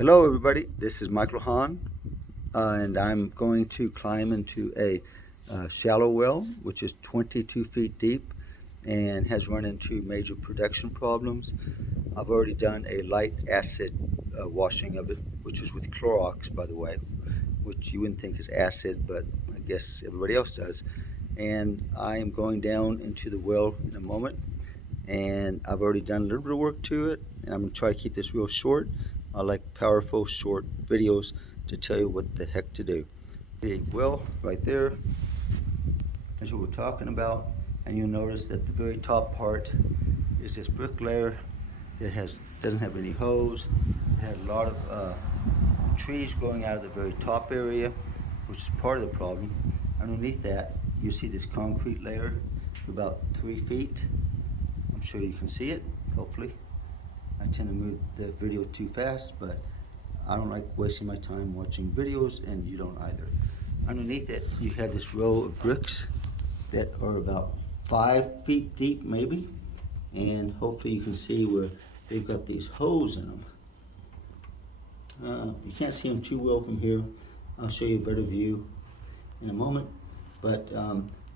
Hello everybody, this is Michael Hahn, and I'm going to climb into a shallow well which is 22 feet deep and has run into major production problems. I've already done a light acid washing of it, which is with Clorox, by the way, which you wouldn't think is acid, but I guess everybody else does. And I am going down into the well in a moment, and I've already done a little bit of work to it, and I'm going to try to keep this real short. I like powerful short videos to tell you what the heck to do. The well right there is what we're talking about, and you'll notice that the very top part is this brick layer. It doesn't have any hose. It had a lot of trees growing out of the very top area, which is part of the problem. Underneath that, you see this concrete layer about 3 feet. I'm sure you can see it, hopefully. I tend to move the video too fast, but I don't like wasting my time watching videos, and you don't either. Underneath it, you have this row of bricks that are about 5 feet deep, maybe, and hopefully you can see where they've got these holes in them. You can't see them too well from here. I'll show you a better view in a moment, but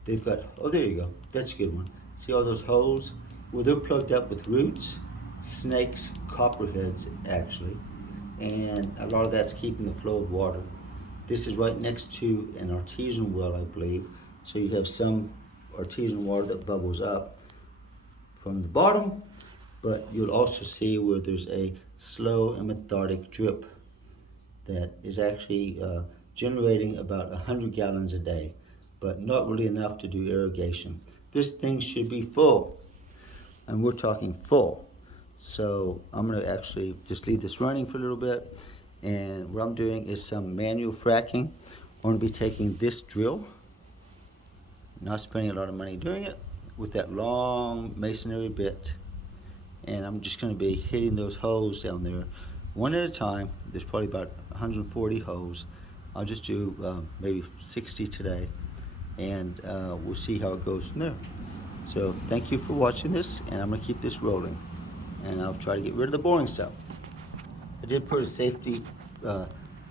they've got, oh, there you go, that's a good one. See all those holes? Well, they're plugged up with roots, snakes, copperheads actually, and a lot of that's keeping the flow of water. This is right next to an artesian well, I believe, so you have some artesian water that bubbles up from the bottom, but you'll also see where there's a slow and methodic drip that is actually generating about 100 gallons a day, but not really enough to do irrigation. This thing should be full, and we're talking full. So I'm going to actually just leave this running for a little bit, and what I'm doing is some manual fracking. I'm going to be taking this drill, not spending a lot of money doing it, with that long masonry bit, and I'm just going to be hitting those holes down there one at a time. There's probably about 140 holes. I'll just do maybe 60 today, and we'll see how it goes from there. So thank you for watching this, and I'm going to keep this rolling, and I'll try to get rid of the boring stuff. I did put a safety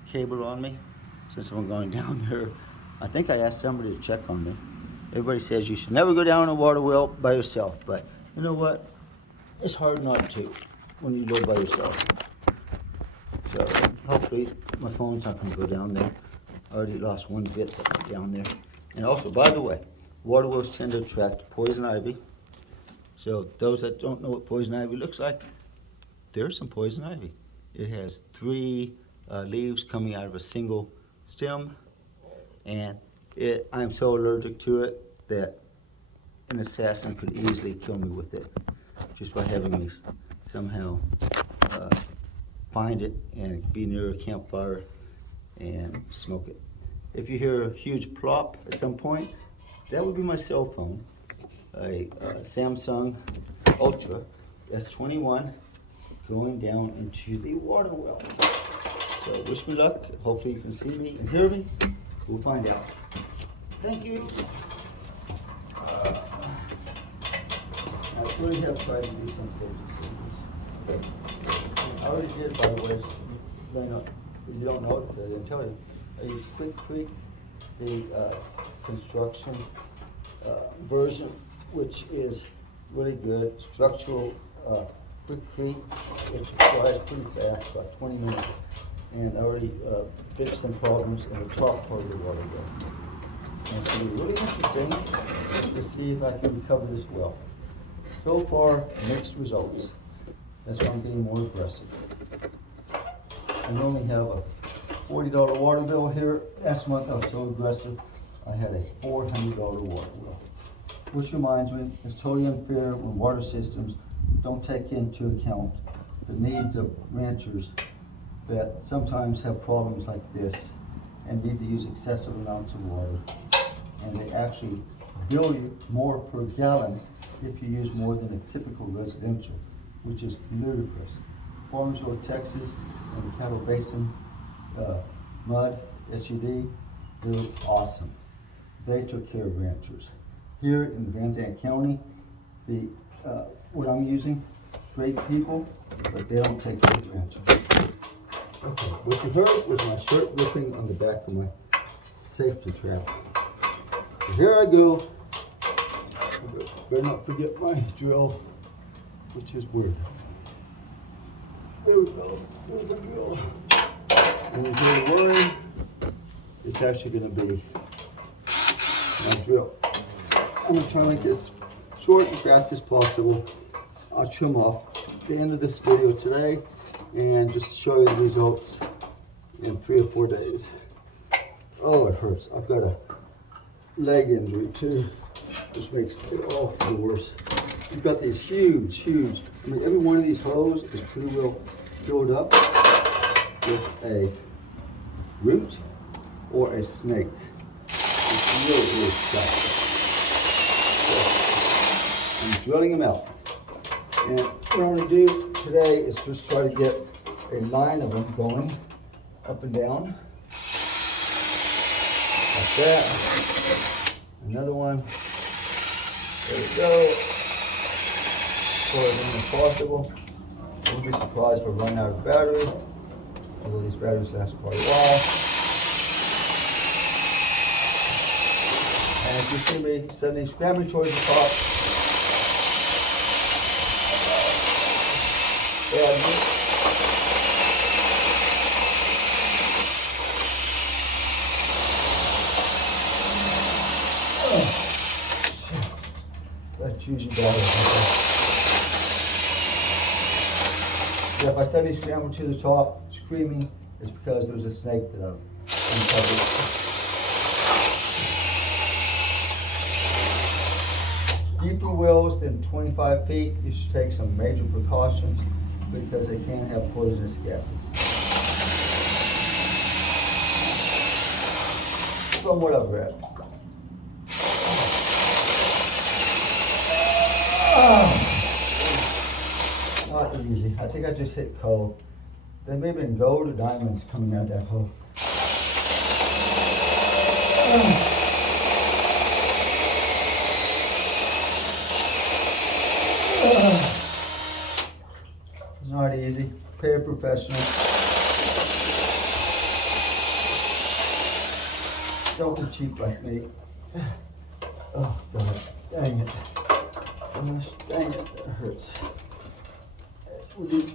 cable on me since I'm going down there. I think I asked somebody to check on me. Everybody says you should never go down a water well by yourself, but you know what? It's hard not to when you go by yourself. So hopefully my phone's not going to go down there. I already lost one bit that's down there. And also, by the way, water wells tend to attract poison ivy. So those that don't know what poison ivy looks like, there's some poison ivy. It has 3 leaves coming out of a single stem, and I'm so allergic to it that an assassin could easily kill me with it just by having me somehow find it and be near a campfire and smoke it. If you hear a huge plop at some point, that would be my cell phone, a Samsung Ultra S21 going down into the water well. So wish me luck. Hopefully you can see me and hear me. We'll find out. Thank you. I really have tried to do some safety signals. I already did, by the way. You don't know it because I didn't tell you. I use Quick, the construction version, which is really good. Structural Quick, which dries pretty fast, about 20 minutes. And I already fixed some problems in the top part of the water well. And it's going to be really interesting to see if I can recover this well. So far, mixed results. That's why I'm getting more aggressive. I normally have a $40 water bill here. Last month I was so aggressive, I had a $400 water bill. Which reminds me, it's totally unfair when water systems don't take into account the needs of ranchers that sometimes have problems like this and need to use excessive amounts of water. And they actually bill you more per gallon if you use more than a typical residential, which is ludicrous. Farmersville, Texas, and the Cattle Basin, mud, SUD, they're awesome. They took care of ranchers. Here in Van Zandt County, what I'm using, great people, but they don't take care of ranchers. Okay, what you heard was my shirt ripping on the back of my safety trap. So here I go. Better not forget my drill, which is weird. There we go. There's the drill. And if you're worrying, it's actually going to be my drill. I'm going to try to make this short and fast as possible. I'll trim off the end of this video today and just show you the results in 3 or 4 days. Oh, it hurts. I've got a leg injury too, which makes it all the worse. You've got these huge, I mean, every one of these holes is pretty well filled up with a root or a snake. It's really exciting. So I'm drilling them out. And what I'm going to do today is just try to get a line of them going up and down. Like that. Another one. There we go. As as possible. I won't be surprised if I run out of battery, although these batteries last quite a while. And if you see me suddenly scrambling towards the top, that's usually battery. Yeah, if I suddenly scramble to the top screaming, it's because there's a snake that I've uncovered. Deeper wells than 25 feet, you should take some major precautions because they can have poisonous gases. From what I've read. Not easy. I think I just hit coal. There may have been gold or diamonds coming out of that hole. It's not easy. Pay a professional. Don't be cheap like me. Oh God, dang it. Gosh, dang it, that hurts. Would be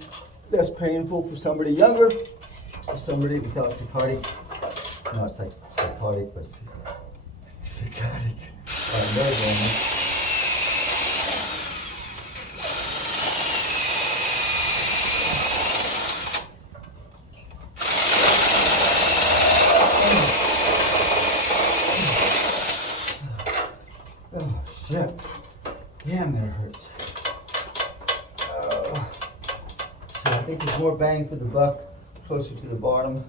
less painful for somebody younger or somebody without psychotic. No, it's like psychotic, but psychotic. Nerve illness. Oh shit! Damn, that hurts. I think there's more bang for the buck closer to the bottom.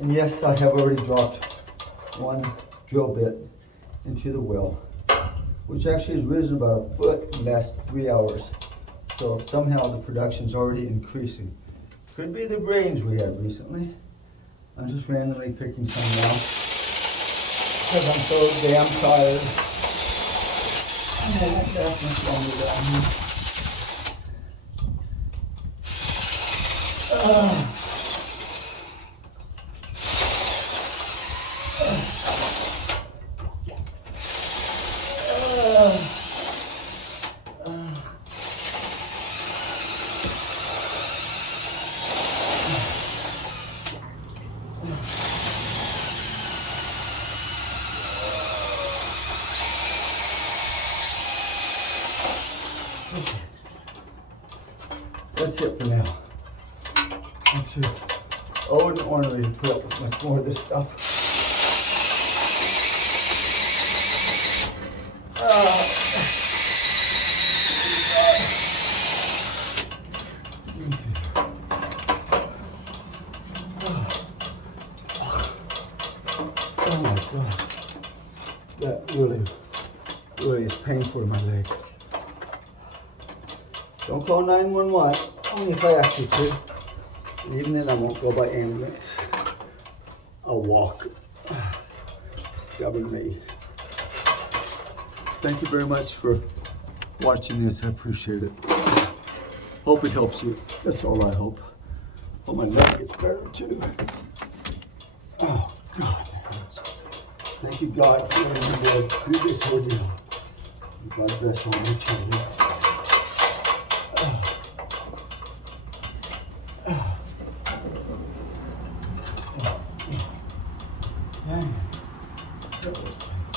And yes, I have already dropped one drill bit into the well, which actually has risen about a foot in the last 3 hours. So somehow the production's already increasing. Could be the rains we had recently. I'm just randomly picking some now because I'm so damn tired. And that's much longer down here. That's it for now. I'm too old and ornery to put up with much more of this stuff. Oh my gosh. That really it's painful in my leg. Don't call 911, only if I ask you to. And even then I won't go by ambulance. I'll walk. Stubborn me. Thank you very much for watching this. I appreciate it. Hope it helps you. That's all I hope. Hope my leg gets better too. Oh, God, that hurts. Thank you, God, for letting me go through this ordeal. God bless all my children. Dang. That was painful.